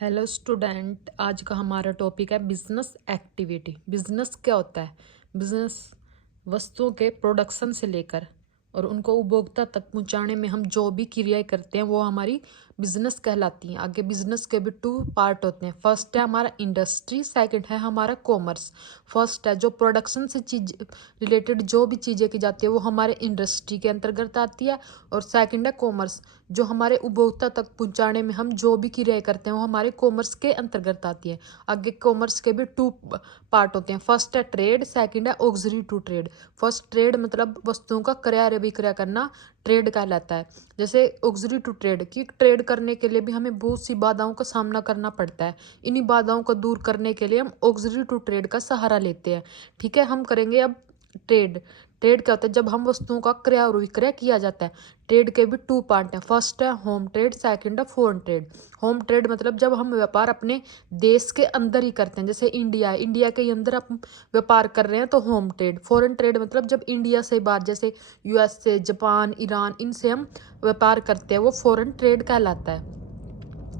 Hello student, आज का हमारा टॉपिक है बिजनेस एक्टिविटी। बिजनेस क्या होता है? बिजनेस वस्तुओं के प्रोडक्शन से लेकर और उनको उपभोक्ता तक पहुंचाने में हम जो भी क्रियाएं करते हैं वो हमारी बिजनेस कहलाती हैं। आगे बिजनेस के भी टू पार्ट होते हैं। फर्स्ट है हमारा इंडस्ट्री, सेकंड है हमारा कॉमर्स। फर्स्ट है जो प्रोडक्शन से चीज रिलेटेड जो भी चीज़ें की जाती है वो हमारे इंडस्ट्री के अंतर्गत आती है। और सेकंड है कॉमर्स, जो हमारे उपभोक्ता तक पहुंचाने में हम जो भी क्रियाएं करते हैं वो हमारे कॉमर्स के अंतर्गत आती है। आगे कॉमर्स के भी टू पार्ट होते हैं। फर्स्ट है ट्रेड, सेकंड है auxiliary to trade. First trade मतलब वस्तुओं का क्रय विक्रय करना, ट्रेड कहलाता है। जैसे ऑक्सिलरी टू ट्रेड की ट्रेड करने के लिए भी हमें बहुत सी बाधाओं का सामना करना पड़ता है। इन्हीं बाधाओं को दूर करने के लिए हम ऑक्सिलरी टू ट्रेड का सहारा लेते हैं। ठीक है, हम करेंगे अब ट्रेड। ट्रेड क्या होता है? जब हम वस्तुओं का क्रय और विक्रय किया जाता है। ट्रेड के भी टू पार्ट हैं। फर्स्ट है होम ट्रेड, सेकंड है फॉरेन ट्रेड। होम ट्रेड मतलब जब हम व्यापार अपने देश के अंदर ही करते हैं, जैसे इंडिया है, इंडिया के अंदर हम व्यापार कर रहे हैं तो होम ट्रेड। फॉरेन ट्रेड मतलब जब इंडिया से बाहर, जैसे यूएसए, जापान, ईरान, इनसे हम व्यापार करते हैं, वो फॉरेन ट्रेड कहलाता है।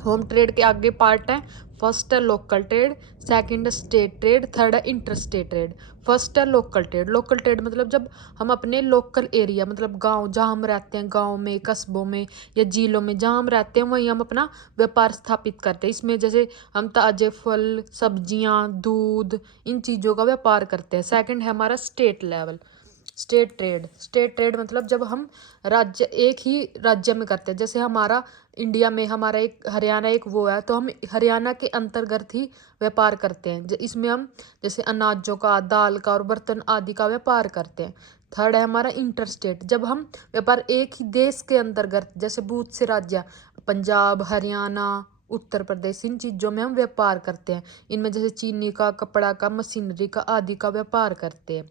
होम ट्रेड के आगे पार्ट है। फर्स्ट है लोकल ट्रेड, सेकंड है स्टेट ट्रेड, थर्ड है इंटर स्टेट ट्रेड। फर्स्ट है लोकल ट्रेड। लोकल ट्रेड मतलब जब हम अपने लोकल एरिया मतलब गांव जहां हम रहते हैं, गांव में, कस्बों में या जिलों में जहां हम रहते हैं वहीं हम अपना व्यापार स्थापित करते हैं। इसमें जैसे हम ताजे फल, सब्जियां, दूध, इन चीज़ों का व्यापार करते हैं। सेकंड है हमारा state level, state trade. State trade मतलब जब हम राज्य एक ही राज्य में करते हैं, जैसे हमारा इंडिया में हमारा एक हरियाणा एक वो है तो हम हरियाणा के अंतर्गत ही व्यापार करते हैं। इसमें हम जैसे अनाजों का, दाल का और बर्तन आदि का व्यापार करते हैं। थर्ड है हमारा इंटर स्टेट, जब हम व्यापार एक ही देश के अंतर्गत, जैसे बहुत से राज्य, पंजाब, हरियाणा, उत्तर प्रदेश, इन चीज़ों में हम व्यापार करते हैं। इनमें जैसे चीनी का, कपड़ा का, मशीनरी का आदि का व्यापार करते हैं।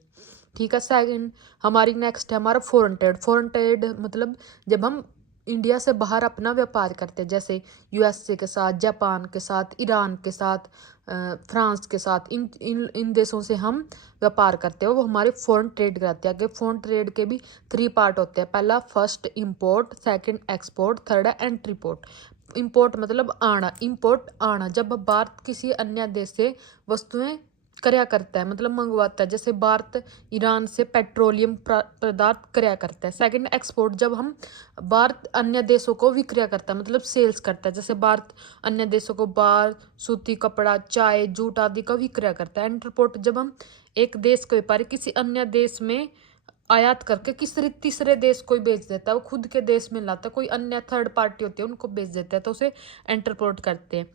ठीक है, सेकंड हमारी नेक्स्ट है हमारा फॉरेन ट्रेड। फॉरेन ट्रेड मतलब जब हम इंडिया से बाहर अपना व्यापार करते हैं, जैसे यूएसए के साथ, जापान के साथ, ईरान के साथ, फ्रांस के साथ, इन इन इन देशों से हम व्यापार करते हैं, वो हमारे फॉरेन ट्रेड कराते हैं। आगे फॉरेन ट्रेड के भी थ्री पार्ट होते हैं। पहला first import, second export, third है एंट्री पोर्ट। इंपोर्ट मतलब आना, इंपोर्ट आना, जब भारत किसी अन्य देश से वस्तुएं कर्या करता है मतलब मंगवाता है। जैसे भारत ईरान से पेट्रोलियम पदार्थ कर्या करता है। सेकंड एक्सपोर्ट, जब हम भारत अन्य देशों को विक्रय करता है मतलब सेल्स करता है। जैसे भारत अन्य देशों को बार, सूती कपड़ा, चाय, जूट आदि का विक्रय करता है। इंटरपोर्ट, जब हम एक देश का व्यापारी किसी अन्य देश में आयात करके किसी तीसरे देश को बेच देता है, वो खुद के देश में लाता है, कोई अन्य थर्ड पार्टी होती है उनको बेच देता है, तो उसे इंटरपोर्ट करते हैं।